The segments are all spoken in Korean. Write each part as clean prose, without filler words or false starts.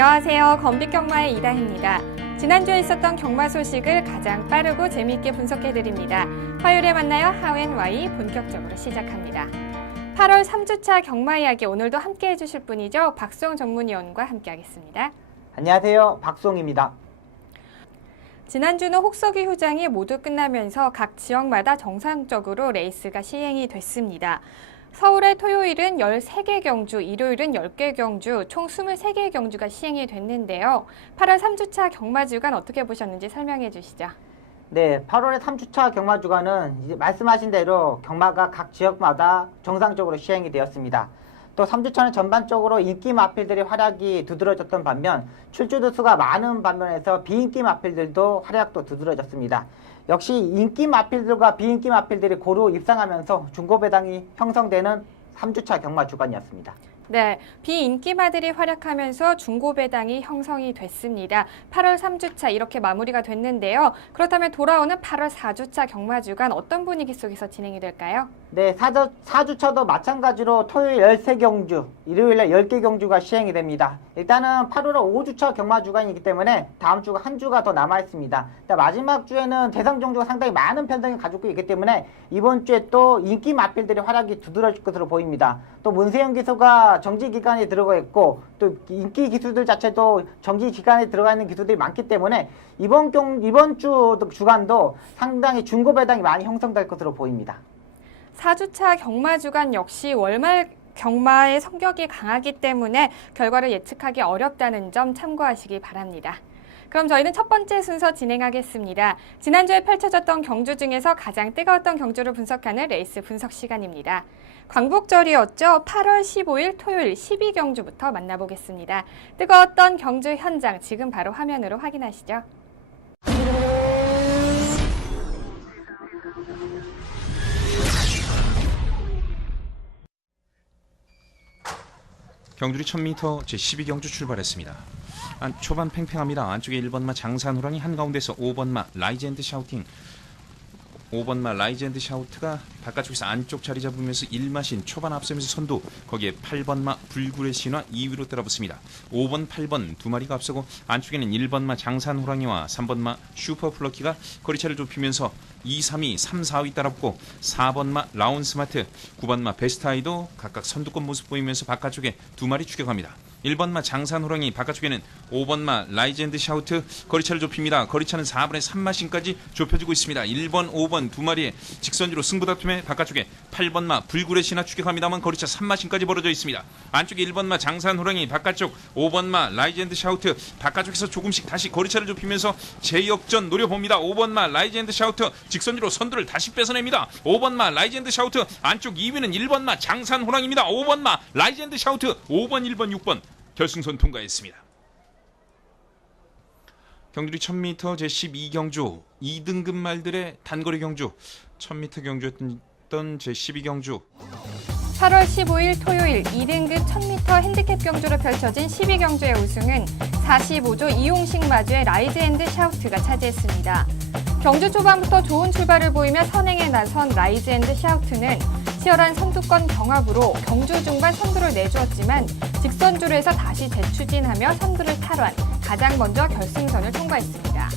안녕하세요. 건빛경마의 이다희입니다. 지난주에 있었던 경마 소식을 가장 빠르고 재미있게 분석해드립니다. 화요일에 만나요. 하웬와이 본격적으로 시작합니다. 8월 3주차 경마 이야기 오늘도 함께 해주실 분이죠. 박수홍 전문위원과 함께하겠습니다. 안녕하세요. 박수홍입니다. 지난주는 혹서기 휴장이 모두 끝나면서 각 지역마다 정상적으로 레이스가 시행이 됐습니다. 서울의 토요일은 13개 경주, 일요일은 10개 경주, 총 23개의 경주가 시행이 됐는데요. 8월 3주차 경마주간 어떻게 보셨는지 설명해 주시죠. 네, 8월의 3주차 경마주간은 이제 말씀하신 대로 경마가 각 지역마다 정상적으로 시행이 되었습니다. 또 3주차는 전반적으로 인기 마필들의 활약이 두드러졌던 반면 출주도 수가 많은 반면에서 비인기 마필들도 활약도 두드러졌습니다. 역시 인기 마필들과 비인기 마필들이 고루 입상하면서 중고배당이 형성되는 3주차 경마 주간이었습니다. 네, 비인기마들이 활약하면서 중고배당이 형성이 됐습니다. 8월 3주차 이렇게 마무리가 됐는데요. 그렇다면 돌아오는 8월 4주차 경마주간 어떤 분위기 속에서 진행이 될까요? 네, 4주차도 마찬가지로 토요일 13경주, 일요일에 10개 경주가 시행이 됩니다. 일단은 8월은 5주차 경마주간이기 때문에 다음 주가 한 주가 더 남아있습니다. 마지막 주에는 대상종주가 상당히 많은 편성이 가지고 있기 때문에 이번 주에 또 인기 마필들의 활약이 두드러질 것으로 보입니다. 또 문세영 기수가 정지기간에 들어가 있고 또 인기 기수들 자체도 정지기간에 들어가 있는 기수들이 많기 때문에 이번 주간도 상당히 중고배당이 많이 형성될 것으로 보입니다. 4주차 경마주간 역시 월말 경마의 성격이 강하기 때문에 결과를 예측하기 어렵다는 점 참고하시기 바랍니다. 그럼 저희는 첫 번째 순서 진행하겠습니다. 지난주에 펼쳐졌던 경주 중에서 가장 뜨거웠던 경주를 분석하는 레이스 분석 시간입니다. 광복절이었죠. 8월 15일 토요일 12경주부터 만나보겠습니다. 뜨거웠던 경주 현장 지금 바로 화면으로 확인하시죠. 경주리 1000m 제12경주 출발했습니다. 초반 팽팽합니다. 안쪽에 1번마 장산호랑이 한가운데서 5번마 라이젠드 샤우팅 5번마 라이젠드 샤우트가 바깥쪽에서 안쪽 자리 잡으면서 1마신 초반 앞서면서 선두 거기에 8번마 불굴의 신화 2위로 따라붙습니다. 5번, 8번 두 마리가 앞서고 안쪽에는 1번마 장산호랑이와 3번마 슈퍼플러키가 거리차를 좁히면서 2, 3위, 3, 4위 따라붙고 4번마 라운스마트, 9번마 베스트아이도 각각 선두권 모습 보이면서 바깥쪽에 두 마리 추격합니다. 1번마 장산호랑이 바깥쪽에는 5번마 라이젠드 샤우트 거리차를 좁힙니다. 거리차는 4분의 3마신까지 좁혀지고 있습니다. 1번, 5번 두 마리의 직선주로 승부다툼에 바깥쪽에 8번마 불굴의 신화 추격합니다만 거리차 3마신까지 벌어져 있습니다. 안쪽에 1번마 장산호랑이 바깥쪽 5번마 라이젠드 샤우트 바깥쪽에서 조금씩 다시 거리차를 좁히면서 재역전 노려봅니다. 5번마 라이젠드 샤우트 직선주로 선두를 다시 뺏어냅니다. 5번마 라이젠드 샤우트 안쪽 2위는 1번마 장산호랑입니다. 5번마 라이젠드 샤우트 5번, 1번, 6번 결승선 통과했습니다. 경주리 1000m 제12경주 2등급 말들의 단거리 경주 1000m 경주였던 제12경주 8월 15일 토요일 2등급 1000m 핸디캡 경주로 펼쳐진 12경주의 우승은 45조 이용식 마주의 라이즈앤드 샤우트가 차지했습니다. 경주 초반부터 좋은 출발을 보이며 선행에 나선 라이즈앤드 샤우트는 치열한 선두권 경합으로 경주 중반 선두를 내주었지만 직선주로에서 다시 재추진하며 선두를 탈환, 가장 먼저 결승선을 통과했습니다.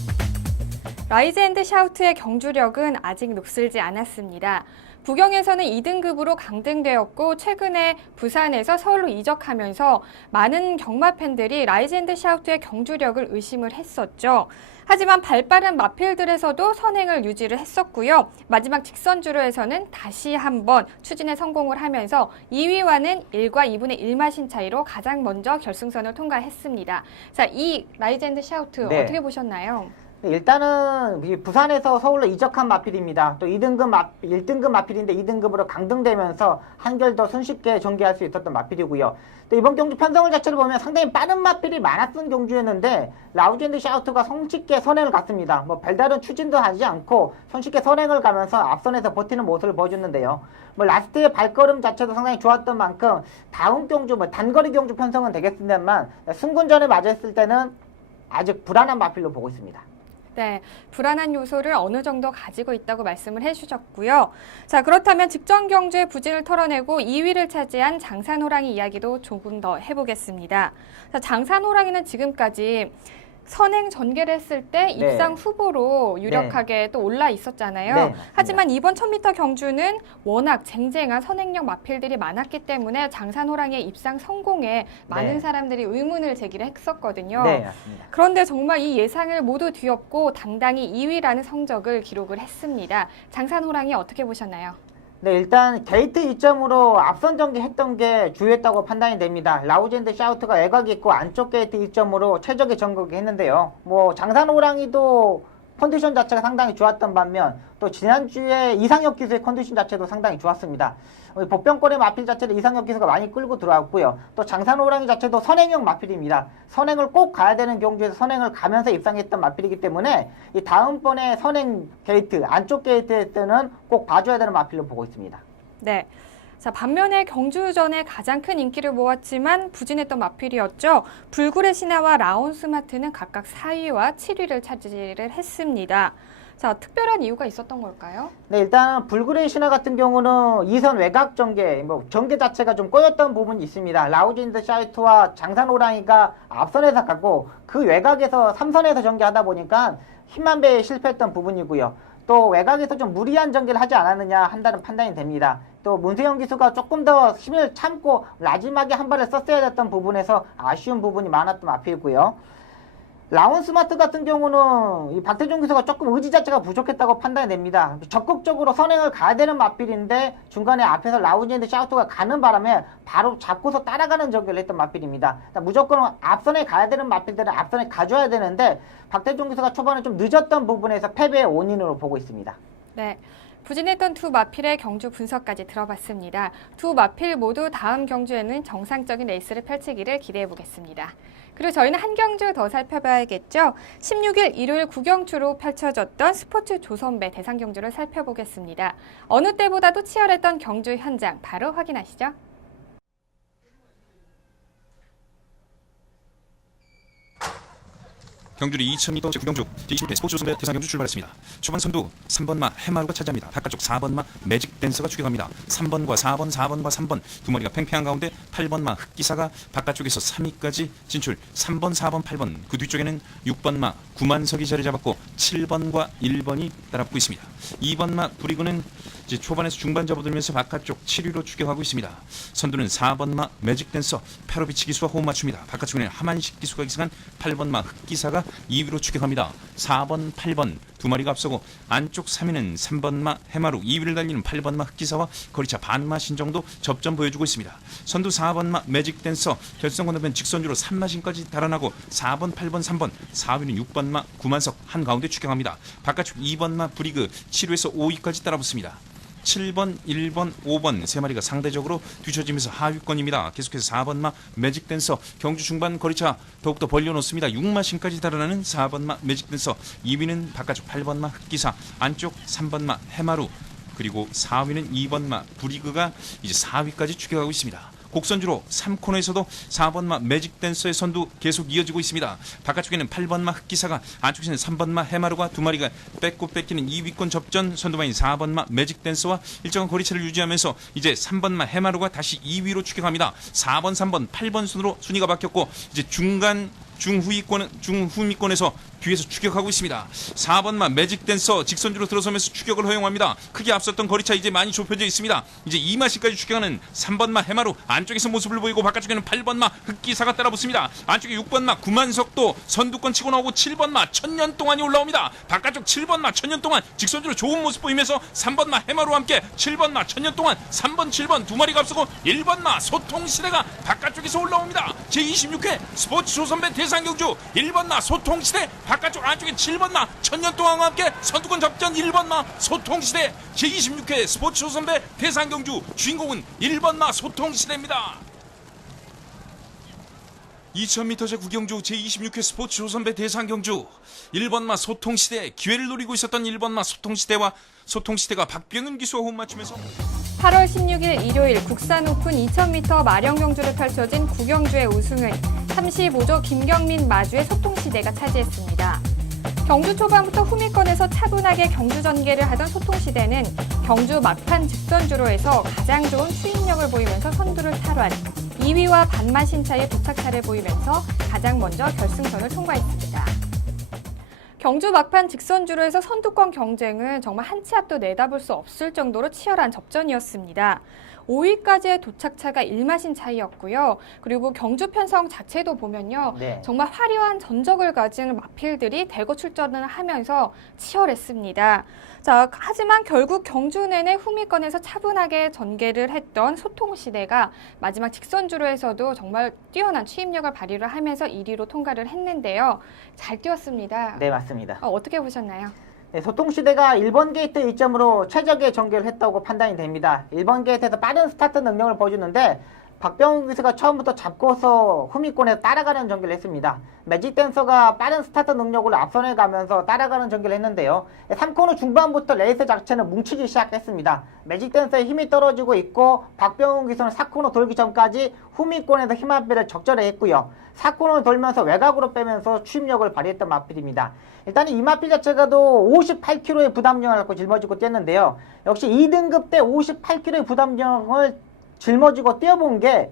라이즈앤드 샤우트의 경주력은 아직 녹슬지 않았습니다. 부경에서는 2등급으로 강등되었고 최근에 부산에서 서울로 이적하면서 많은 경마 팬들이 라이즈앤드 샤우트의 경주력을 의심을 했었죠. 하지만 발빠른 마필들에서도 선행을 유지를 했었고요. 마지막 직선주로에서는 다시 한번 추진에 성공을 하면서 2위와는 1과 2분의 1마신 차이로 가장 먼저 결승선을 통과했습니다. 자, 이 라이젠드 샤우트 어떻게 보셨나요? 일단은 부산에서 서울로 이적한 마필입니다. 또 1등급 마필인데 2등급으로 강등되면서 한결 더 손쉽게 전개할 수 있었던 마필이고요. 또 이번 경주 편성을 자체를 보면 상당히 빠른 마필이 많았던 경주였는데 라이젠드 샤우트가 손쉽게 선행을 갔습니다. 별다른 추진도 하지 않고 손쉽게 선행을 가면서 앞선에서 버티는 모습을 보여줬는데요. 라스트의 발걸음 자체도 상당히 좋았던 만큼 다음 경주 단거리 경주 편성은 되겠습니다만 승군전에 맞았을 때는 아직 불안한 마필로 보고 있습니다. 네, 불안한 요소를 어느 정도 가지고 있다고 말씀을 해주셨고요. 자, 그렇다면 직전 경주의 부진을 털어내고 2위를 차지한 장산호랑이 이야기도 조금 더 해보겠습니다. 자, 장산호랑이는 지금까지 선행 전개를 했을 때 입상 후보로 유력하게 또 올라 있었잖아요. 네, 하지만 이번 1000m 경주는 워낙 쟁쟁한 선행력 마필들이 많았기 때문에 장산호랑이의 입상 성공에 많은 사람들이 의문을 제기를 했었거든요. 네, 맞습니다. 그런데 정말 이 예상을 모두 뒤엎고 당당히 2위라는 성적을 기록을 했습니다. 장산호랑이 어떻게 보셨나요? 네, 일단 게이트 이점으로 앞선 전개했던 게 주요했다고 판단이 됩니다. 라우젠드 샤우트가 외곽이 있고 안쪽 게이트 이점으로 최적의 전국이 했는데요. 뭐 장산호랑이도 컨디션 자체가 상당히 좋았던 반면 또 지난주에 이상혁 기수의 컨디션 자체도 상당히 좋았습니다. 복병거리 마필 자체를 이상혁 기수가 많이 끌고 들어왔고요. 또 장산호랑이 자체도 선행형 마필입니다. 선행을 꼭 가야 되는 경주에서 선행을 가면서 입상했던 마필이기 때문에 이 다음번에 선행 게이트, 안쪽 게이트에 때는 꼭 봐줘야 되는 마필로 보고 있습니다. 네. 자, 반면에 경주전에 가장 큰 인기를 모았지만 부진했던 마필이었죠. 불굴의 신화와 라온스마트는 각각 4위와 7위를 차지를 했습니다. 자, 특별한 이유가 있었던 걸까요? 네, 일단 불굴의 신화 같은 경우는 이선 외곽 전개, 전개 자체가 좀 꼬였던 부분이 있습니다. 라우젠드 샤이트와 장산호랑이가 앞선에서 가고 그 외곽에서 3선에서 전개하다 보니까 힘만 배에 실패했던 부분이고요. 또 외곽에서 좀 무리한 전개를 하지 않았느냐 한다는 판단이 됩니다. 또 문세영 기수가 조금 더 힘을 참고 마지막에 한 발을 썼어야 됐던 부분에서 아쉬운 부분이 많았던 마필이고요. 라온스마트 같은 경우는 이 박태준 기수가 조금 의지 자체가 부족했다고 판단이 됩니다. 적극적으로 선행을 가야 되는 마필인데 중간에 앞에서 라우젠드 샤우트가 가는 바람에 바로 잡고서 따라가는 전개를 했던 마필입니다. 무조건 앞선에 가야 되는 마필들은 앞선에 가줘야 되는데 박태준 기수가 초반에 좀 늦었던 부분에서 패배의 원인으로 보고 있습니다. 네. 부진했던 두 마필의 경주 분석까지 들어봤습니다. 두 마필 모두 다음 경주에는 정상적인 레이스를 펼치기를 기대해 보겠습니다. 그리고 저희는 한 경주 더 살펴봐야겠죠. 16일 일요일 구경주로 펼쳐졌던 스포츠 조선배 대상 경주를 살펴보겠습니다. 어느 때보다도 치열했던 경주 현장 바로 확인하시죠. 경주리 2000m 구경주 제20회 스포츠 선배 대상 경주 출발했습니다. 초반 선두 3번마 해마루가 차지합니다. 바깥쪽 4번마 매직 댄서가 추격합니다. 3번과 4번, 4번과 3번 두 마리가 팽팽한 가운데 8번마 흑기사가 바깥쪽에서 3위까지 진출. 3번, 4번, 8번 그 뒤쪽에는 6번마 구만석이 자리 잡았고 7번과 1번이 따라붙고 있습니다. 2번마 브리그는 이제 초반에서 중반 접어들면서 바깥쪽 7위로 추격하고 있습니다. 선두는 4번마 매직 댄서 페로비치 기수와 호흡 맞춥니다. 바깥쪽에는 하만식 기수가 기승한 8번마 흑기사가 2위로 추격합니다. 4번, 8번 두 마리가 앞서고 안쪽 3위는 3번마 해마루, 2위를 달리는 8번마 흑기사와 거리차 반마신 정도 접점 보여주고 있습니다. 선두 4번마 매직 댄서 결승 건너편 직선주로 3마신까지 달아나고 4번, 8번, 3번 4위는 6번마 구만석 한가운데 추격합니다. 바깥쪽 2번마 브리그 7위에서 5위까지 따라붙습니다. 7번, 1번, 5번 세 마리가 상대적으로 뒤처지면서 하위권입니다. 계속해서 4번마 매직 댄서 경주 중반 거리차 더욱더 벌려놓습니다. 6마신까지 달아나는 4번마 매직 댄서 2위는 바깥쪽 8번마 흑기사, 안쪽 3번마 해마루, 그리고 4위는 2번마 브리그가 이제 4위까지 추격하고 있습니다. 곡선주로 3코너에서도 4번마 매직 댄서의 선두 계속 이어지고 있습니다. 바깥쪽에는 8번마 흑기사가, 안쪽에는 3번마 해마루가 두 마리가 뺏고 뺏기는 2위권 접전. 선두마인 4번마 매직 댄서와 일정한 거리차를 유지하면서 이제 3번마 해마루가 다시 2위로 추격합니다. 4번, 3번, 8번 순으로 순위가 바뀌었고 이제 중후미권에서 뒤에서 추격하고 있습니다. 4번마 매직 댄서 직선주로 들어서면서 추격을 허용합니다. 크게 앞섰던 거리차 이제 많이 좁혀져 있습니다. 이제 2마시까지 추격하는 3번마 해마루, 안쪽에서 모습을 보이고 바깥쪽에는 8번마 흑기사가 따라붙습니다. 안쪽에 6번마 구만석도 선두권 치고 나오고 7번마 천년 동안이 올라옵니다. 바깥쪽 7번마 천년 동안 직선주로 좋은 모습 보이면서 3번마 해마루와 함께 7번마 천년 동안 3번, 7번 두 마리가 앞서고 1번마 소통시대가 바깥쪽에서 올라옵니다. 제26회 스포츠 조선배 대상경주 1번마 소통시대, 바깥쪽 안쪽에 7번마 천년 동안과 함께 선두권 접전 1번마 소통시대. 제26회 스포츠 조선배 대상경주 주인공은 1번마 소통시대입니다. 2000m 제 구경주 제26회 스포츠 조선배 대상경주 1번마 소통시대, 기회를 노리고 있었던 1번마 소통시대와 소통시대가 박병은 기수와 호흡 맞추면서 8월 16일 일요일 국산 오픈 2000m 마령 경주를 펼쳐진 구경주의 우승은 35조 김경민 마주의 소통시대가 차지했습니다. 경주 초반부터 후미권에서 차분하게 경주 전개를 하던 소통시대는 경주 막판 직선주로에서 가장 좋은 추진력을 보이면서 선두를 탈환, 2위와 반마신 차의 도착차를 보이면서 가장 먼저 결승선을 통과했습니다. 경주 막판 직선주로에서 선두권 경쟁은 정말 한 치 앞도 내다볼 수 없을 정도로 치열한 접전이었습니다. 5위까지의 도착차가 1마신 차이였고요. 그리고 경주 편성 자체도 보면요. 네. 정말 화려한 전적을 가진 마필들이 대거 출전을 하면서 치열했습니다. 자, 하지만 결국 경주 내내 후미권에서 차분하게 전개를 했던 소통시대가 마지막 직선주로에서도 정말 뛰어난 추임력을 발휘를 하면서 1위로 통과를 했는데요. 잘 뛰었습니다. 네, 맞습니다. 어떻게 보셨나요? 네, 소통시대가 1번 게이트 이점으로 최적의 전개를 했다고 판단이 됩니다. 1번 게이트에서 빠른 스타트 능력을 보여주는데 박병훈 기수가 처음부터 잡고서 후미권에 따라가는 전개를 했습니다. 매직 댄서가 빠른 스타트 능력으로 앞선해 가면서 따라가는 전개를 했는데요. 3코너 중반부터 레이스 자체는 뭉치기 시작했습니다. 매직 댄서의 힘이 떨어지고 있고 박병훈 기수는 4코너 돌기 전까지 후미권에서 힘 합비를 적절히 했고요. 4코너를 돌면서 외곽으로 빼면서 추임력을 발휘했던 마필입니다. 일단 이 마필 자체가도 58kg의 부담력을 갖고 짊어지고 뛰었는데요. 역시 2등급 때 58kg의 부담력을 짊어지고 뛰어본 게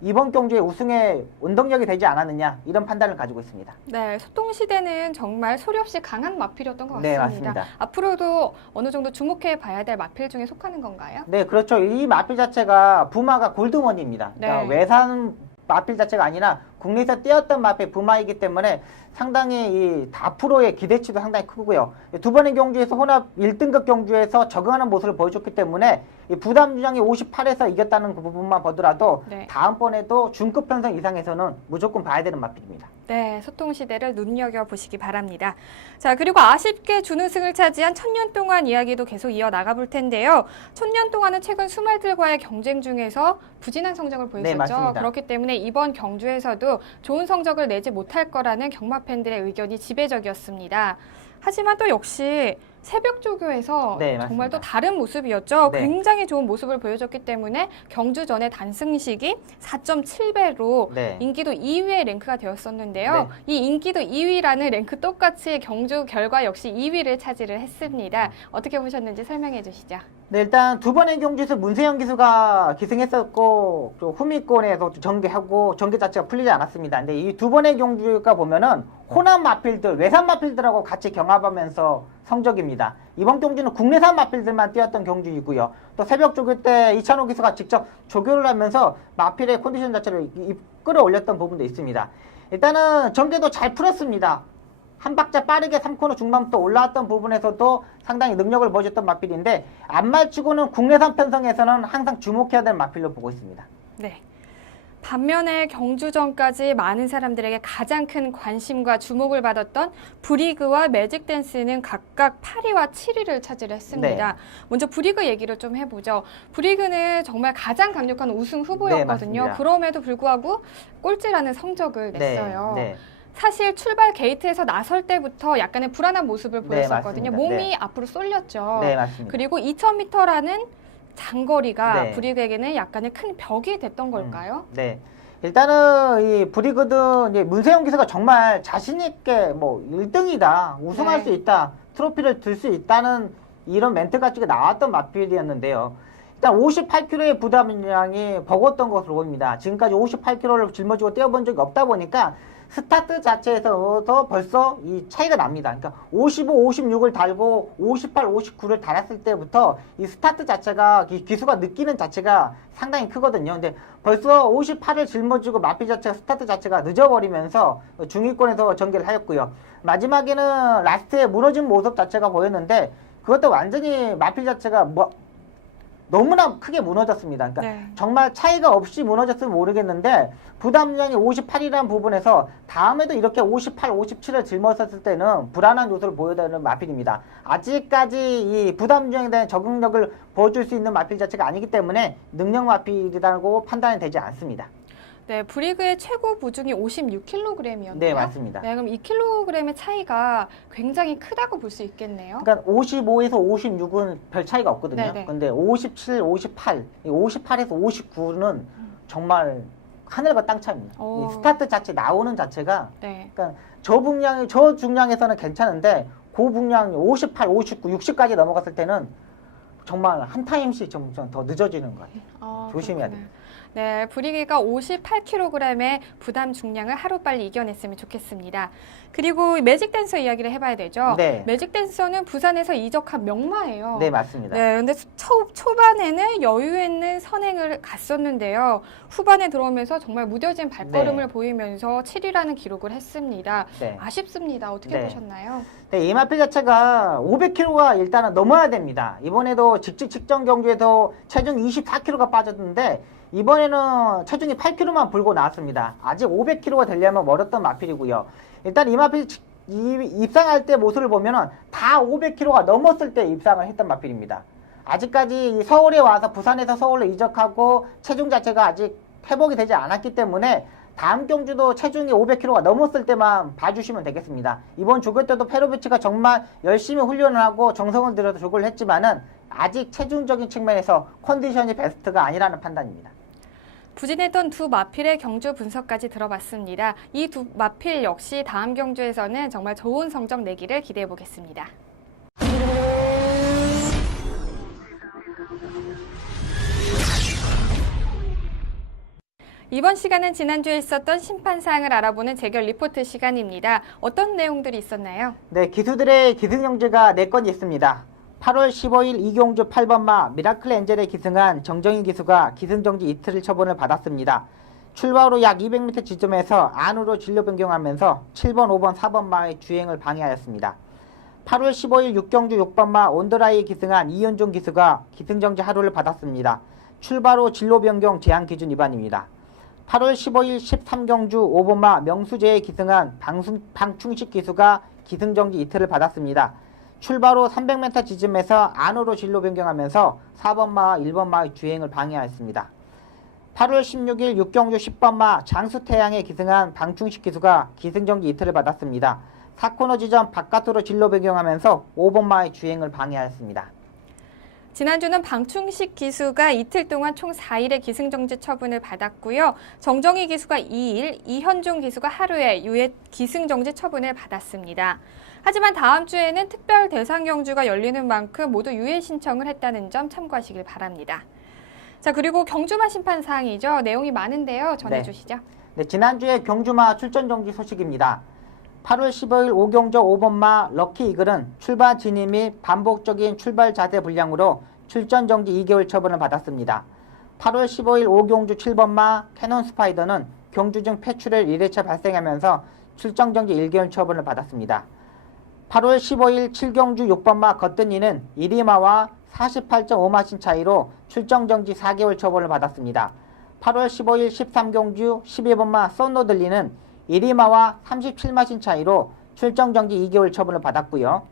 이번 경주의 우승의 운동력이 되지 않았느냐 이런 판단을 가지고 있습니다. 네, 소통시대는 정말 소리 없이 강한 마필이었던 것 네, 같습니다. 맞습니다. 앞으로도 어느 정도 주목해 봐야 될 마필 중에 속하는 건가요? 네, 그렇죠. 이 마필 자체가 부마가 골드머니입니다. 그러니까 네. 외산 마필 자체가 아니라 국내에서 뛰었던 마필 부마이기 때문에 상당히 이 앞으로의 기대치도 상당히 크고요. 두 번의 경주에서 혼합 1등급 경주에서 적응하는 모습을 보여줬기 때문에 이 부담 주장이 58에서 이겼다는 그 부분만 보더라도 네. 다음번에도 중급 편성 이상에서는 무조건 봐야 되는 마필입니다. 네, 소통시대를 눈여겨보시기 바랍니다. 자, 그리고 아쉽게 준우승을 차지한 천년 동안 이야기도 계속 이어나가 볼 텐데요. 천년 동안은 최근 수말들과의 경쟁 중에서 부진한 성적을 보였었죠. 네, 맞습니다. 그렇기 때문에 이번 경주에서도 좋은 성적을 내지 못할 거라는 경마 팬들의 의견이 지배적이었습니다. 하지만 또 역시 새벽 조교에서 네, 정말 맞습니다. 또 다른 모습이었죠. 네. 굉장히 좋은 모습을 보여줬기 때문에 경주 전에 단승식이 4.7배로 네. 인기도 2위의 랭크가 되었었는데요. 네. 이 인기도 2위라는 랭크 똑같이 경주 결과 역시 2위를 차지를 했습니다. 어떻게 보셨는지 설명해 주시죠. 네, 일단 두 번의 경주에서 문세영 기수가 기승했었고 또 후미권에서 전개하고 전개 자체가 풀리지 않았습니다. 근데 이 두 번의 경주가 보면은 호남 마필들, 외산 마필들하고 같이 경합하면서 성적입니다. 이번 경주는 국내산 마필들만 뛰었던 경주이고요. 또 새벽 조교 때 이찬호 기수가 직접 조교를 하면서 마필의 컨디션 자체를 끌어올렸던 부분도 있습니다. 일단은 전개도 잘 풀었습니다. 한 박자 빠르게 3코너 중반부터 올라왔던 부분에서도 상당히 능력을 보여줬던 마필인데 안말치고는 국내산 편성에서는 항상 주목해야 될 마필로 보고 있습니다. 네. 반면에 경주전까지 많은 사람들에게 가장 큰 관심과 주목을 받았던 브리그와 매직댄스는 각각 8위와 7위를 차지를 했습니다. 네. 먼저 브리그 얘기를 좀 해보죠. 브리그는 정말 가장 강력한 우승 후보였거든요. 맞습니다. 그럼에도 불구하고 꼴찌라는 성적을 냈어요. 네. 사실 출발 게이트에서 나설 때부터 약간의 불안한 모습을 네, 보였었거든요. 맞습니다. 몸이 네. 앞으로 쏠렸죠. 네, 맞습니다. 그리고 2000m라는 장거리가 네. 브리그에게는 약간의 큰 벽이 됐던 걸까요? 네. 일단은 이 브리거든 이제 문세영 기수가 정말 자신 있게 뭐 1등이다, 우승할 네. 수 있다, 트로피를 들 수 있다는 이런 멘트가 지금 나왔던 마필이었는데요. 일단 58kg의 부담량이 버거웠던 것으로 보입니다. 지금까지 58kg를 짊어지고 뛰어본 적이 없다 보니까 스타트 자체에서 벌써 이 차이가 납니다. 그러니까 55, 56을 달고 58, 59를 달았을 때부터 이 스타트 자체가 기수가 느끼는 자체가 상당히 크거든요. 근데 벌써 58을 짊어지고 마필 자체가 스타트 자체가 늦어버리면서 중위권에서 전개를 하였고요. 마지막에는 라스트에 무너진 모습 자체가 보였는데 그것도 완전히 마필 자체가 너무나 크게 무너졌습니다. 그러니까 네. 정말 차이가 없이 무너졌으면 모르겠는데 부담량이 58이라는 부분에서 다음에도 이렇게 58, 57을 짊어졌을 때는 불안한 요소를 보여주는 마필입니다. 아직까지 이 부담량에 대한 적응력을 보여줄 수 있는 마필 자체가 아니기 때문에 능력 마필이라고 판단이 되지 않습니다. 네, 브리그의 최고 부중이 56kg이었네요. 네, 맞습니다. 네, 그럼 2kg의 차이가 굉장히 크다고 볼 수 있겠네요. 그러니까 55에서 56은 별 차이가 없거든요. 네네. 근데 57, 58, 58에서 59는 정말 하늘과 땅 차이입니다. 오. 이 스타트 자체 나오는 자체가 네. 그러니까 저중량에서는 괜찮은데 고중량 58, 59, 60까지 넘어갔을 때는 정말 한 타임씩 좀 더 늦어지는 거예요. 조심해야 그렇구나. 돼요. 네, 브리기가 58kg의 부담 중량을 하루빨리 이겨냈으면 좋겠습니다. 그리고 매직 댄서 이야기를 해봐야 되죠. 네. 매직 댄서는 부산에서 이적한 명마예요. 네, 맞습니다. 네, 근데 초반에는 여유 있는 선행을 갔었는데요. 후반에 들어오면서 정말 무뎌진 발걸음을 네. 보이면서 7위라는 기록을 했습니다. 네. 아쉽습니다. 어떻게 네. 보셨나요? 네, 이마필 자체가 500kg가 일단은 넘어야 됩니다. 이번에도 직전 경주에서 체중 24kg가 빠졌는데 이번에는 체중이 8kg만 불고 나왔습니다. 아직 500kg가 되려면 멀었던 마필이고요. 일단 이마필 입상할 때 모습을 보면은 다 500kg가 넘었을 때 입상을 했던 마필입니다. 아직까지 서울에 와서 부산에서 서울로 이적하고 체중 자체가 아직 회복이 되지 않았기 때문에 다음 경주도 체중이 500kg가 넘었을 때만 봐주시면 되겠습니다. 이번 조교 때도 페로비치가 정말 열심히 훈련을 하고 정성을 들여서 조교를 했지만은 아직 체중적인 측면에서 컨디션이 베스트가 아니라는 판단입니다. 부진했던 두 마필의 경주 분석까지 들어봤습니다. 이 두 마필 역시 다음 경주에서는 정말 좋은 성적 내기를 기대해 보겠습니다. 이번 시간은 지난주에 있었던 심판 사항을 알아보는 재결 리포트 시간입니다. 어떤 내용들이 있었나요? 네, 기수들의 기승정지가 4건 있습니다. 8월 15일 이경주 8번마 미라클 엔젤에 기승한 정정희 기수가 기승정지 이틀을 처분을 받았습니다. 출발 후 약 200m 지점에서 안으로 진로 변경하면서 7번, 5번, 4번마의 주행을 방해하였습니다. 8월 15일 6경주 6번마 온드라이에 기승한 이현종 기수가 기승정지 하루를 받았습니다. 출발 후 진로 변경 제한 기준 위반입니다. 8월 15일 13경주 5번마 명수제에 기승한 방충식 기수가 기승정지 이틀을 받았습니다. 출발 후 300m 지점에서 안으로 진로 변경하면서 4번마와 1번마의 주행을 방해하였습니다. 8월 16일 6경주 10번마 장수태양에 기승한 방충식 기수가 기승정지 이틀을 받았습니다. 4코너 지점 바깥으로 진로 변경하면서 5번마의 주행을 방해하였습니다. 지난주는 방충식 기수가 이틀 동안 총 4일의 기승정지 처분을 받았고요. 정정희 기수가 2일, 이현종 기수가 하루에 유예 기승정지 처분을 받았습니다. 하지만 다음 주에는 특별 대상 경주가 열리는 만큼 모두 유예 신청을 했다는 점 참고하시길 바랍니다. 자, 그리고 경주마 심판 사항이죠. 내용이 많은데요. 전해주시죠. 네, 지난주에 경주마 출전 정지 소식입니다. 8월 15일 5경주 5번마 럭키 이글은 출발 진입 및 반복적인 출발 자세 불량으로 출전 정지 2개월 처분을 받았습니다. 8월 15일 5경주 7번마 캐논 스파이더는 경주 중 폐출혈 1회차 발생하면서 출전 정지 1개월 처분을 받았습니다. 8월 15일 7경주 6번마 거뜬이는 1위마와 48.5마신 차이로 출전 정지 4개월 처분을 받았습니다. 8월 15일 13경주 12번마 썬노들리는 1위마와 37마신 차이로 출전 정지 2개월 처분을 받았고요.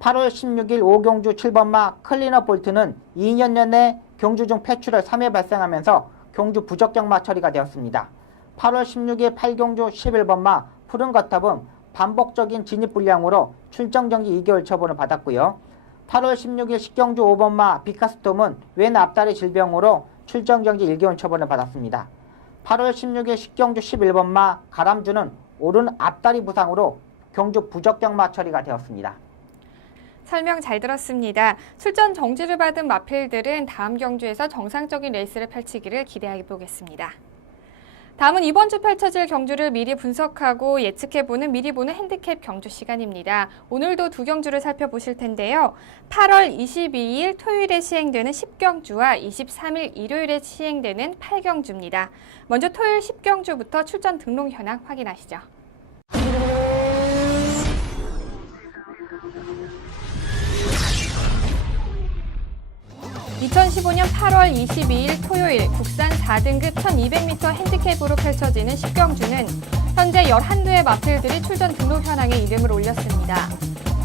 8월 16일 5경주 7번마 클리너 볼트는 2년 내내 경주 중 폐출혈 3회 발생하면서 경주 부적격마 처리가 되었습니다. 8월 16일 8경주 11번마 푸른 거탑은 반복적인 진입 불량으로 출전 정지 2개월 처분을 받았고요. 8월 16일 10경주 5번마 비카스톰은 왼 앞다리 질병으로 출전 정지 1개월 처분을 받았습니다. 8월 16일 10경주 11번마 가람주는 오른 앞다리 부상으로 경주 부적격마 처리가 되었습니다. 설명 잘 들었습니다. 출전 정지를 받은 마필들은 다음 경주에서 정상적인 레이스를 펼치기를 기대해 보겠습니다. 다음은 이번 주 펼쳐질 경주를 미리 분석하고 예측해보는 미리 보는 핸디캡 경주 시간입니다. 오늘도 두 경주를 살펴보실 텐데요. 8월 22일 토요일에 시행되는 10경주와 23일 일요일에 시행되는 8경주입니다. 먼저 토요일 10경주부터 출전 등록 현황 확인하시죠. 2015년 8월 22일 토요일 국산 4등급 1200m 핸디캡으로 펼쳐지는 10경주는 현재 11대의 마필들이 출전 등록 현황에 이름을 올렸습니다.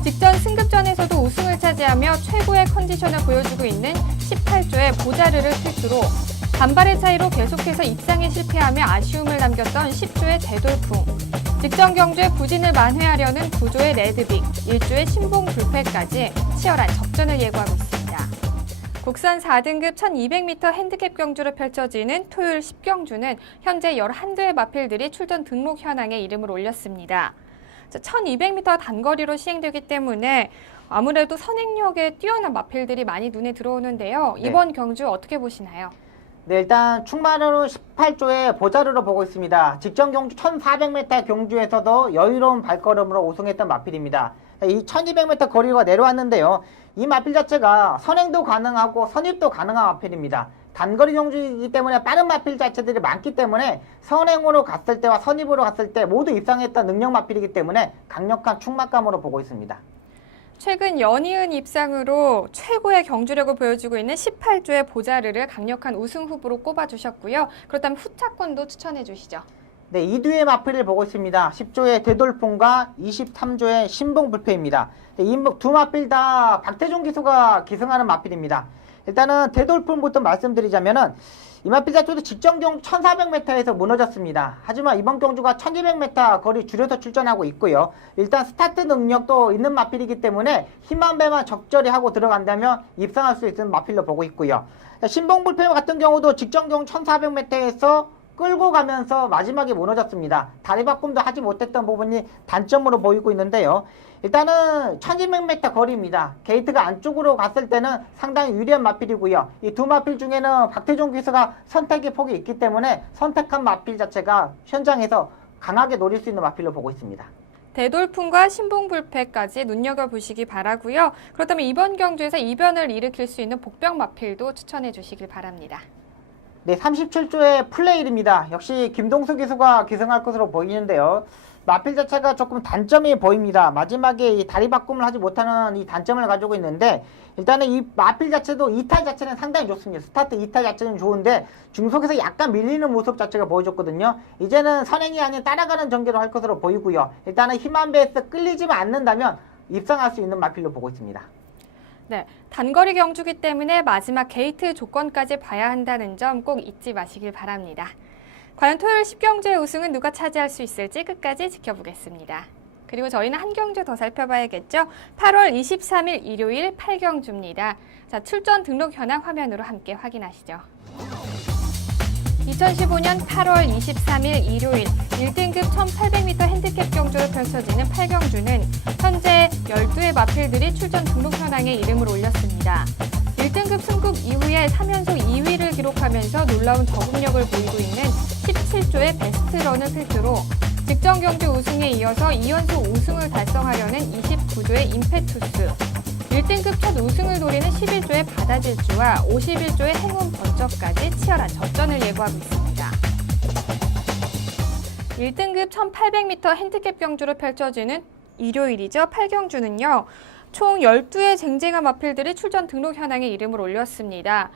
직전 승급전에서도 우승을 차지하며 최고의 컨디션을 보여주고 있는 18조의 보자르를 필두로 반발의 차이로 계속해서 입상에 실패하며 아쉬움을 남겼던 10조의 대돌풍, 직전 경주의 부진을 만회하려는 9조의 레드빅, 1조의 신봉 불패까지 치열한 접전을 예고하고 있습니다. 국산 4등급 1200m 핸디캡 경주로 펼쳐지는 토요일 10경주는 현재 11대의 마필들이 출전 등록 현황에 이름을 올렸습니다. 1200m 단거리로 시행되기 때문에 아무래도 선행력에 뛰어난 마필들이 많이 눈에 들어오는데요. 이번 경주 어떻게 보시나요? 네, 일단 충마로는 18조의 보자루로 보고 있습니다. 직전 경주 1400m 경주에서도 여유로운 발걸음으로 우승했던 마필입니다. 이 1200m 거리가 내려왔는데요. 이 마필 자체가 선행도 가능하고 선입도 가능한 마필입니다. 단거리 경주이기 때문에 빠른 마필 자체들이 많기 때문에 선행으로 갔을 때와 선입으로 갔을 때 모두 입상했던 능력 마필이기 때문에 강력한 충막감으로 보고 있습니다. 최근 연이은 입상으로 최고의 경주력을 보여주고 있는 18조의 보자르를 강력한 우승 후보로 꼽아주셨고요. 그렇다면 후차권도 추천해 주시죠. 네, 2두의 마필을 보고 있습니다. 10조의 대돌풍과 23조의 신봉불패입니다. 이 두 마필 다 박태종 기수가 기승하는 마필입니다. 일단은 대돌풍부터 말씀드리자면은 이 마필 자체도 직전 경주 1400m에서 무너졌습니다. 하지만 이번 경주가 1200m 거리 줄여서 출전하고 있고요. 일단 스타트 능력도 있는 마필이기 때문에 힘한 배만 적절히 하고 들어간다면 입상할 수 있는 마필로 보고 있고요. 신봉불패 같은 경우도 직전 경주 1400m에서 끌고 가면서 마지막에 무너졌습니다. 다리 바꿈도 하지 못했던 부분이 단점으로 보이고 있는데요. 일단은 1200m 거리입니다. 게이트가 안쪽으로 갔을 때는 상당히 유리한 마필이고요. 이 두 마필 중에는 박태종 기수가 선택의 폭이 있기 때문에 선택한 마필 자체가 현장에서 강하게 노릴 수 있는 마필로 보고 있습니다. 대돌풍과 신봉불패까지 눈여겨보시기 바라고요. 그렇다면 이번 경주에서 이변을 일으킬 수 있는 복병 마필도 추천해 주시길 바랍니다. 네, 37조의 플레일입니다. 역시 김동수 기수가 기승할 것으로 보이는데요. 마필 자체가 조금 단점이 보입니다. 마지막에 이 다리 바꿈을 하지 못하는 이 단점을 가지고 있는데 일단은 이 마필 자체도 이탈 자체는 상당히 좋습니다. 스타트 이탈 자체는 좋은데 중속에서 약간 밀리는 모습 자체가 보여줬거든요. 이제는 선행이 아닌 따라가는 전개로 할 것으로 보이고요. 일단은 힘한 배에서 끌리지만 않는다면 입상할 수 있는 마필로 보고 있습니다. 네, 단거리 경주기 때문에 마지막 게이트 조건까지 봐야 한다는 점 꼭 잊지 마시길 바랍니다. 과연 토요일 10경주의 우승은 누가 차지할 수 있을지 끝까지 지켜보겠습니다. 그리고 저희는 한 경주 더 살펴봐야겠죠. 8월 23일 일요일 8경주입니다. 자, 출전 등록 현황 화면으로 함께 확인하시죠. 2015년 8월 23일 일요일 1등급 1800m 핸디캡 경주로 펼쳐지는 8경주는 현재 12의 마필들이 출전 등록 현황에 이름을 올렸습니다. 1등급 승국 이후에 3연속 2위를 기록하면서 놀라운 적응력을 보이고 있는 17조의 베스트런을 필두로 직전 경주 우승에 이어서 2연속 우승을 달성하려는 29조의 임페투스, 1등급 첫 우승을 노리는 11조의 바다질주와 51조의 행운 번쩍까지 치열한 접전을 예고하고 있습니다. 1등급 1800m 핸디캡 경주로 펼쳐지는 일요일이죠. 8경주는요. 총 12의 쟁쟁한 마필들이 출전 등록 현황에 이름을 올렸습니다.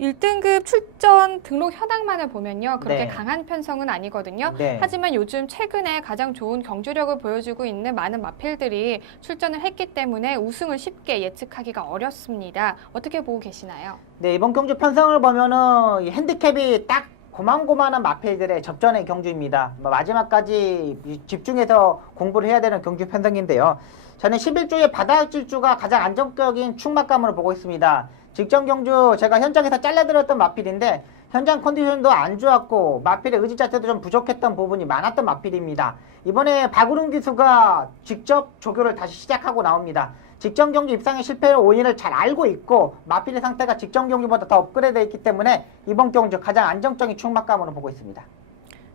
1등급 출전 등록 현황만을 보면요. 그렇게 강한 편성은 아니거든요. 하지만 요즘 최근에 가장 좋은 경주력을 보여주고 있는 많은 마필들이 출전을 했기 때문에 우승을 쉽게 예측하기가 어렵습니다. 어떻게 보고 계시나요? 네, 이번 경주 편성을 보면은 이 핸디캡이 딱 고만고만한 마필들의 접전의 경주입니다. 마지막까지 집중해서 공부를 해야 되는 경주 편성인데요. 저는 11조의 바다질주가 가장 안정적인 충막감으로 보고 있습니다. 직전 경주 제가 현장에서 잘라들었던 마필인데 현장 컨디션도 안 좋았고 마필의 의지 자체도 좀 부족했던 부분이 많았던 마필입니다. 이번에 박우릉 기수가 직접 조교를 다시 시작하고 나옵니다. 직전 경주 입상의 실패 원인을 잘 알고 있고 마필의 상태가 직전 경주보다 더 업그레이드 있기 때문에 이번 경주 가장 안정적인 충막감으로 보고 있습니다.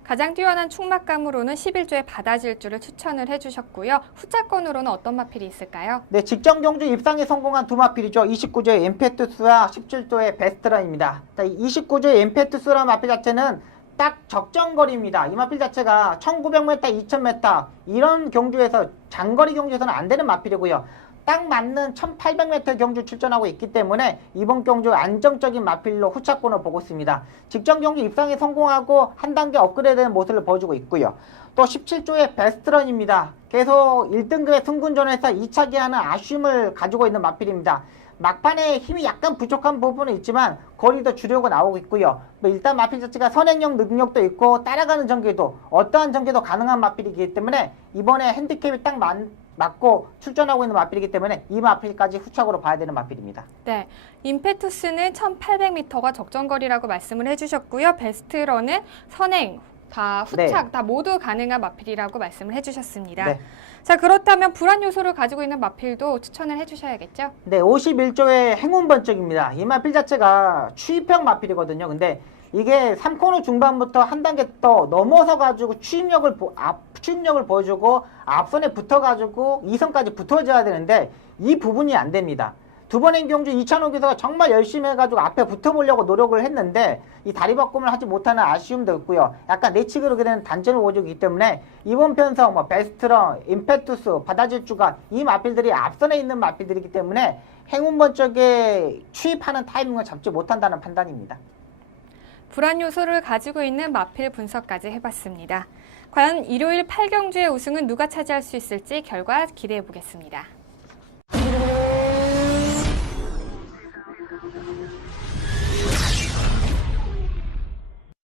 가장 뛰어난 충막감으로는 11조의 바다질주를 추천을 해주셨고요. 후차권으로는 어떤 마필이 있을까요? 네, 직전 경주 입상에 성공한 두 마필이죠. 29조의 임페투스와 17조의 베스트런입니다. 29조의 임페투스라는 마필 자체는 딱 적정거리입니다. 이 마필 자체가 1900m, 2000m 이런 경주에서 장거리 경주에서는 안 되는 마필이고요. 딱 맞는 1800m 경주 출전하고 있기 때문에 이번 경주 안정적인 마필로 후차권을 보고 있습니다. 직전 경주 입상에 성공하고 한 단계 업그레이드된 모습을 보여주고 있고요. 또 17조의 베스트런입니다. 계속 1등급의 승군전에서 2차기 하는 아쉬움을 가지고 있는 마필입니다. 막판에 힘이 약간 부족한 부분은 있지만 거리도 줄여고 나오고 있고요. 일단 마필 자체가 선행력 능력도 있고 따라가는 전개도 어떠한 전개도 가능한 마필이기 때문에 이번에 핸디캡이 딱 맞고 출전하고 있는 마필이기 때문에 이 마필까지 후착으로 봐야 되는 마필입니다. 네, 임페투스는 1800m가 적정거리라고 말씀을 해주셨고요. 베스트런은 선행, 다 후착, 네. 다 모두 가능한 마필이라고 말씀을 해주셨습니다. 네. 자, 그렇다면 불안 요소를 가지고 있는 마필도 추천을 해주셔야겠죠? 네, 51조의 행운 번쩍입니다. 이 마필 자체가 추입형 마필이거든요. 근데 이게 3코너 중반부터 한 단계 더 넘어서 가지고 추입력을 보여주고 앞선에 붙어 가지고 2선까지 붙어줘야 되는데 이 부분이 안 됩니다. 두 번의 경주 이찬호 기사가 정말 열심히 해가지고 앞에 붙어보려고 노력을 했는데 이 다리 바꿈을 하지 못하는 아쉬움도 있고요. 약간 내치기로 되는 단점을 보여주기 때문에 이번 편성 뭐 베스트런, 임페투스, 바다질주가 이 마필들이 앞선에 있는 마필들이기 때문에 행운 번쩍에 추입하는 타이밍을 잡지 못한다는 판단입니다. 불안 요소를 가지고 있는 마필 분석까지 해봤습니다. 과연 일요일 8경주의 우승은 누가 차지할 수 있을지 결과 기대해 보겠습니다.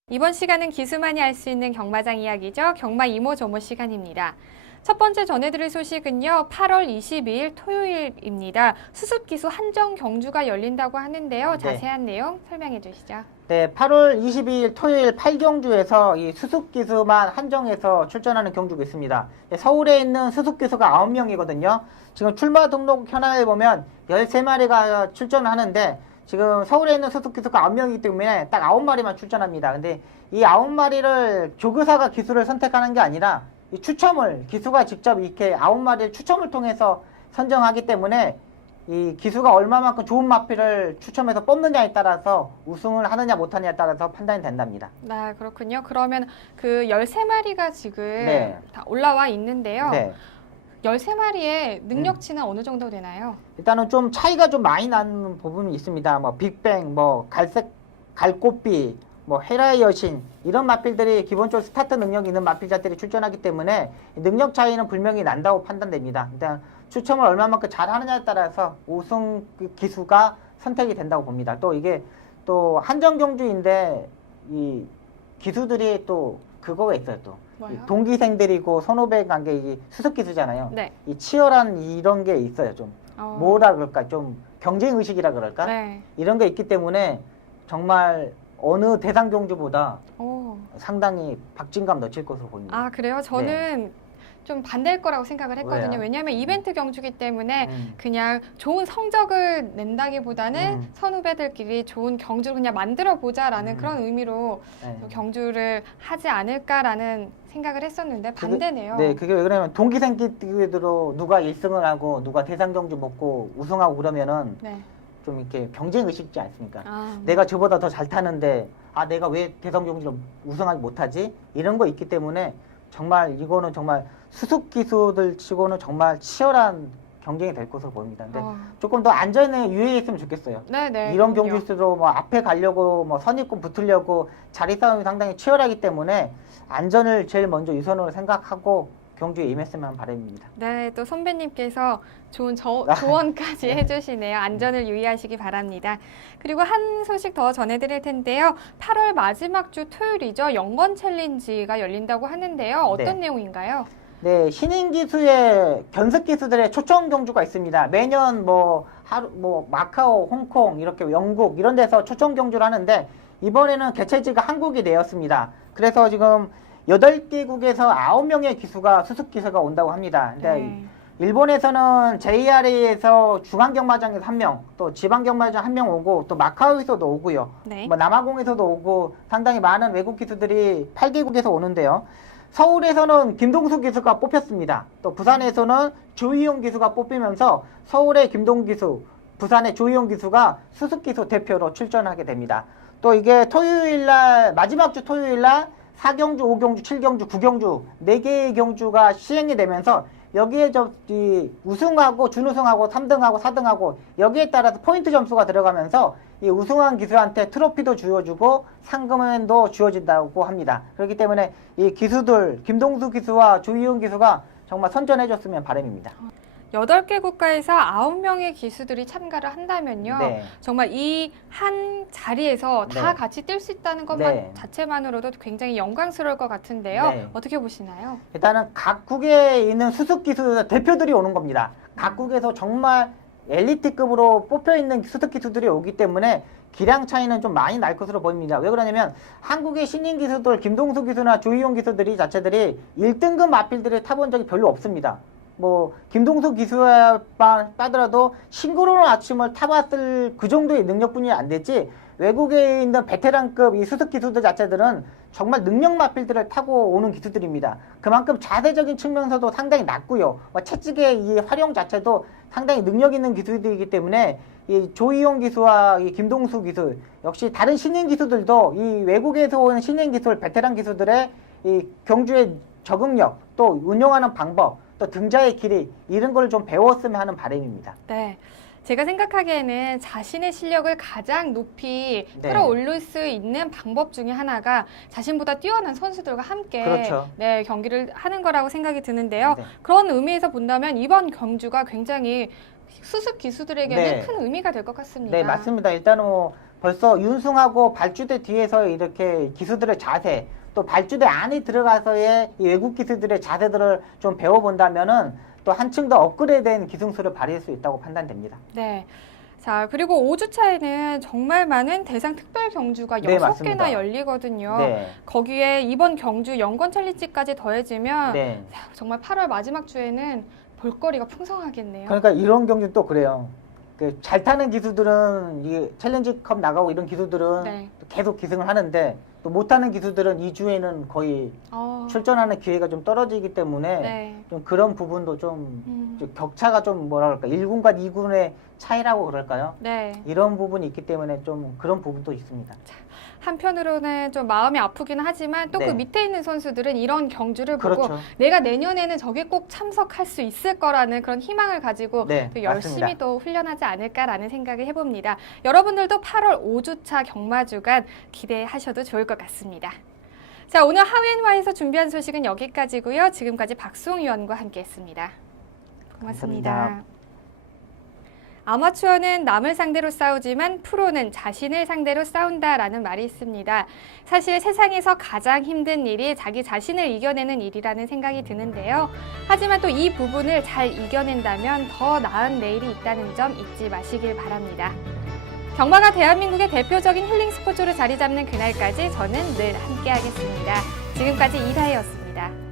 이번 시간은 기수만이 알 수 있는 경마장 이야기죠. 경마 이모저모 시간입니다. 첫 번째 전해드릴 소식은요. 8월 22일 토요일입니다. 수습기수 한정 경주가 열린다고 하는데요. 네. 자세한 내용 설명해 주시죠. 네, 8월 22일 토요일 8경주에서 이 수습기수만 한정해서 출전하는 경주가 있습니다. 서울에 있는 수습기수가 9명이거든요. 지금 출마 등록 현황을 보면 13마리가 출전하는데 지금 서울에 있는 수습기수가 9명이기 때문에 딱 9마리만 출전합니다. 근데 이 9마리를 조교사가 기수를 선택하는 게 아니라 이 추첨을, 기수가 직접 이렇게 9마리를 추첨을 통해서 선정하기 때문에 이 기수가 얼마만큼 좋은 마필을 추첨해서 뽑느냐에 따라서 우승을 하느냐 못하느냐에 따라서 판단이 된답니다. 네, 그렇군요. 그러면 그 13마리가 지금 네. 다 올라와 있는데요. 네. 13마리의 능력치는 어느 정도 되나요? 일단은 좀 차이가 좀 많이 나는 부분이 있습니다. 뭐 빅뱅, 뭐 갈꽃비, 뭐 헤라의 여신 이런 마필들이 기본적으로 스타트 능력이 있는 마필자들이 출전하기 때문에 능력 차이는 분명히 난다고 판단됩니다. 일단 추첨을 얼마만큼 잘하느냐에 따라서 우승 기수가 선택이 된다고 봅니다. 또 이게 또 한정 경주인데 이 기수들이 또 그거가 있어요. 또 뭐요? 동기생들이고 선후배 관계 이 수습 기수잖아요. 네. 이 치열한 이런 게 있어요. 좀 뭐라 그럴까, 좀 경쟁 의식이라 그럴까, 네. 이런 게 있기 때문에 정말 어느 대상 경주보다 오. 상당히 박진감 넘칠 것으로 보입니다. 아, 그래요? 저는 좀 반대일 거라고 생각을 했거든요. 왜요? 왜냐하면 이벤트 경주기 때문에 음. 그냥 좋은 성적을 낸다기보다는 선후배들끼리 좋은 경주를 그냥 만들어 보자라는 그런 의미로 네. 또 경주를 하지 않을까라는 생각을 했었는데 반대네요. 네, 그게 왜 그러냐면 동기생끼리로 누가 1승을 하고 누가 대상 경주 먹고 우승하고 그러면은 네. 좀 이렇게 경쟁 의식이지 않습니까? 아, 내가 저보다 더 잘 타는데 아 내가 왜 대상 경주를 우승하지 못하지? 이런 거 있기 때문에 정말 이거는 정말 수습 기수들 치고는 정말 치열한 경쟁이 될 것으로 보입니다. 근데 조금 더 안전에 유의했으면 좋겠어요. 네네. 이런 그럼요. 경기일수록 뭐 앞에 가려고 뭐 선입금 붙으려고 자리 싸움이 상당히 치열하기 때문에 안전을 제일 먼저 우선으로 생각하고 경주에 임했으면 바람입니다. 네, 또 선배님께서 좋은 조언까지 해주시네요. 안전을 유의하시기 바랍니다. 그리고 한 소식 더 전해드릴 텐데요. 8월 마지막 주 토요일이죠. 영건 챌린지가 열린다고 하는데요. 어떤 네. 내용인가요? 네, 신인 기수의 견습 기수들의 초청 경주가 있습니다. 매년 뭐 마카오, 홍콩, 이렇게 영국 이런 데서 초청 경주를 하는데 이번에는 개최지가 한국이 되었습니다. 그래서 지금 8개국에서 9명의 기수가 수습 기수가 온다고 합니다. 근데 네. 일본에서는 JRA에서 중앙경마장에서 1명, 또 지방경마장 1명 오고, 또 마카오에서도 오고요. 네. 뭐 남아공에서도 오고 상당히 많은 외국 기수들이 8개국에서 오는데요. 서울에서는 김동수 기수가 뽑혔습니다. 또 부산에서는 조희용 기수가 뽑히면서 서울의 김동 기수, 부산의 조희용 기수가 수습 기수 대표로 출전하게 됩니다. 또 이게 토요일날, 마지막 주 토요일날 4경주, 5경주, 7경주, 9경주 4개의 경주가 시행이 되면서 여기에 우승하고 준우승하고 3등하고 4등하고 여기에 따라서 포인트 점수가 들어가면서 이 우승한 기수한테 트로피도 주어주고 상금도 주어진다고 합니다. 그렇기 때문에 이 기수들 김동수 기수와 조희용 기수가 정말 선전해줬으면 바람입니다. 8개 국가에서 9명의 기수들이 참가를 한다면요. 네. 정말 이 한 자리에서 다 네. 같이 뛸 수 있다는 것만 네. 자체만으로도 굉장히 영광스러울 것 같은데요. 네. 어떻게 보시나요? 일단은 각국에 있는 수습 기수 대표들이 오는 겁니다. 각국에서 정말 엘리트급으로 뽑혀 있는 수습 기수들이 오기 때문에 기량 차이는 좀 많이 날 것으로 보입니다. 왜 그러냐면 한국의 신인 기수들 김동수 기수나 조희용 기수들이 자체들이 1등급 마필들을 타본 적이 별로 없습니다. 뭐 김동수 기수에 빠더라도 싱그러운 아침을 타봤을 그 정도의 능력뿐이 안 됐지, 외국에 있는 베테랑급 이 수습 기수들 자체들은 정말 능력 마필들을 타고 오는 기수들입니다. 그만큼 자세적인 측면에서도 상당히 낮고요. 채찍의 이 활용 자체도 상당히 능력 있는 기수들이기 때문에 이 조희용 기수와 이 김동수 기수 역시 다른 신인 기수들도 이 외국에서 온 신인 기술, 베테랑 기수들의 이 경주의 적응력, 또 운영하는 방법, 또 등자의 길이, 이런 걸 좀 배웠으면 하는 바람입니다. 네. 제가 생각하기에는 자신의 실력을 가장 높이 네. 끌어올릴 수 있는 방법 중에 하나가 자신보다 뛰어난 선수들과 함께 그렇죠. 네, 경기를 하는 거라고 생각이 드는데요. 네. 그런 의미에서 본다면 이번 경주가 굉장히 수습 기수들에게는 네. 큰 의미가 될 것 같습니다. 네, 맞습니다. 일단은 뭐 벌써 윤승하고 발주대 뒤에서 이렇게 기수들의 자세, 또 발주대 안에 들어가서의 이 외국 기수들의 자세들을 좀 배워본다면은 또 한층 더 업그레이드된 기승수를 발휘할 수 있다고 판단됩니다. 네. 자, 그리고 5주차에는 정말 많은 대상 특별 경주가 네, 6개나 맞습니다. 열리거든요. 네, 거기에 이번 경주 연권 챌린지까지 더해지면 네. 정말 8월 마지막 주에는 볼거리가 풍성하겠네요. 그러니까 이런 경기는 또 그래요. 그 잘 타는 기수들은 이 챌린지컵 나가고 이런 기수들은 네. 계속 기승을 하는데, 또 못하는 기수들은 2주에는 거의 출전하는 기회가 좀 떨어지기 때문에 네. 좀 그런 부분도 좀 음, 격차가 좀 뭐라 그럴까, 1군과 2군의 차이라고 그럴까요? 네. 이런 부분이 있기 때문에 좀 그런 부분도 있습니다. 한편으로는 좀 마음이 아프기는 하지만 또 그 네. 밑에 있는 선수들은 이런 경주를 보고 그렇죠. 내가 내년에는 저게 꼭 참석할 수 있을 거라는 그런 희망을 가지고 네, 또 열심히 맞습니다. 또 훈련하지 않을까라는 생각을 해봅니다. 여러분들도 8월 5주차 경마주간 기대하셔도 좋을 것 같습니다. 자, 오늘 하웬화에서 준비한 소식은 여기까지고요. 지금까지 박수홍 위원과 함께했습니다. 고맙습니다. 감사합니다. 아마추어는 남을 상대로 싸우지만 프로는 자신을 상대로 싸운다라는 말이 있습니다. 사실 세상에서 가장 힘든 일이 자기 자신을 이겨내는 일이라는 생각이 드는데요. 하지만 또 이 부분을 잘 이겨낸다면 더 나은 내일이 있다는 점 잊지 마시길 바랍니다. 경마가 대한민국의 대표적인 힐링 스포츠로 자리 잡는 그날까지 저는 늘 함께하겠습니다. 지금까지 이다혜였습니다.